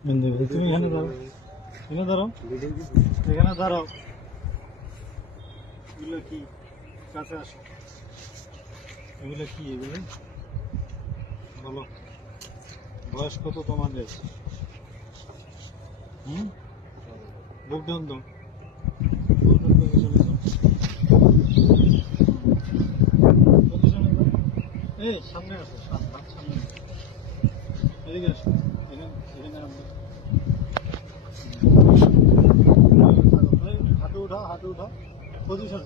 তুমি এখানে দাঁড়াও, এখানে দাঁড়াও, এখানে দাঁড়াও। এগুলো কি? কাছে আসো। এগুলো কি? এগুলো বলো, বয়স কত তোমাদের? বুক ডাউন দাও, বুক ডাউন পজিশনে যাও, পজিশনে যাও। এই সামনে আসো, সামনে এদিকে আসো, এখানে এখানে আসো। হাঁটু উঠাও, হাঁটু উঠাও, পজিশন,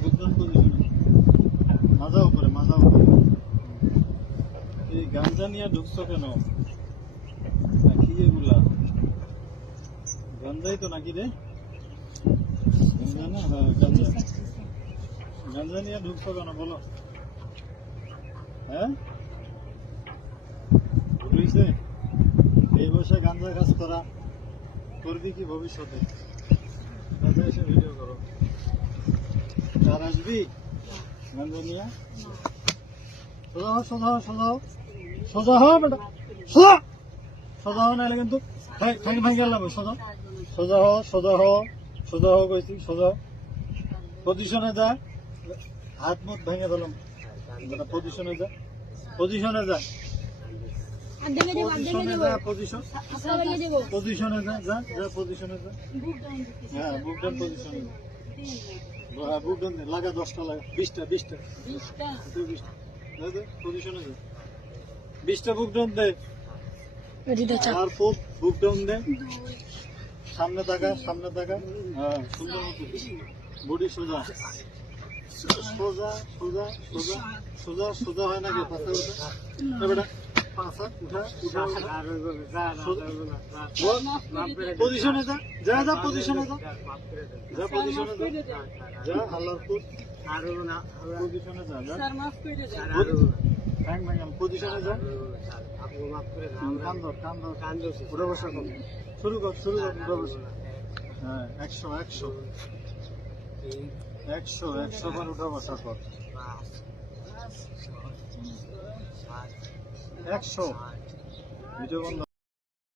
বুক ডাউন পজিশনে, মাজা উপরে, মাজা উপরে। এই গাঞ্জা নিয়ে ঢুকছো কেন? কি এগুলা? গাঞ্জাই তো নাকি রে? গাঞ্জা না? হ্যাঁ গাঞ্জা। গাঞ্জা নিয়ে ঢুকছো কেন বলো? হ্যাঁ, ভুল হয়েছে? এই বয়সে গাঞ্জা কাজ করা করবি কি ভবিষ্যতে? কাছে এসে ভিডিও করো। আর আসবি গাঞ্জা নিয়ে? সোজা হও, সোজা হও, সোজা হও, সোজা হও বেটা, সোজা, সোজা হও, নাহলে কিন্তু ঠ্যাং ভাঙে গেলাম। সোজা, সোজা হও, সোজা হও, সোজা হও কইছি, সোজা। পজিশনে যা, হাত মুখ ভেঙে দিলাম। পজিশনে যা, পজিশনে যা, পজিশনে যা, পজিশন, পজিশনে যা, যা যা, পজিশনে যা। হ্যাঁ, বুক ডাউন পজিশনে যা। হ্যাঁ, বুক ডাউন লাগা, 10টা লাগা, 20টা, 20টা, 20টা, পজিশনে যা, 20টা বুক ডাউন দে। আর বুক ডাউন দে, সামনে তাকা, সামনে তাকা। হ্যাঁ, সুন্দর মতো বডি সোজা, সোজা, সোজা, সোজা, সোজা, সোজা হয় নাকি? পাশা উঠা, বেটা পাশা উঠা, উঠা, পজিশনে যা, যা যা, পজিশনে যা, যা পজিশনে যা, যা হাল্লারপুর, পজিশনে যা, যা পজিশনে যা। কান ধর, কান ধর, উঠে বসা কর, শুরু কর, শুরু কর, উঠে বসা। হ্যাঁ, 100, 100, 100, 100 বার উঠা বসা কর, 100 ভিডিও বন্ধ।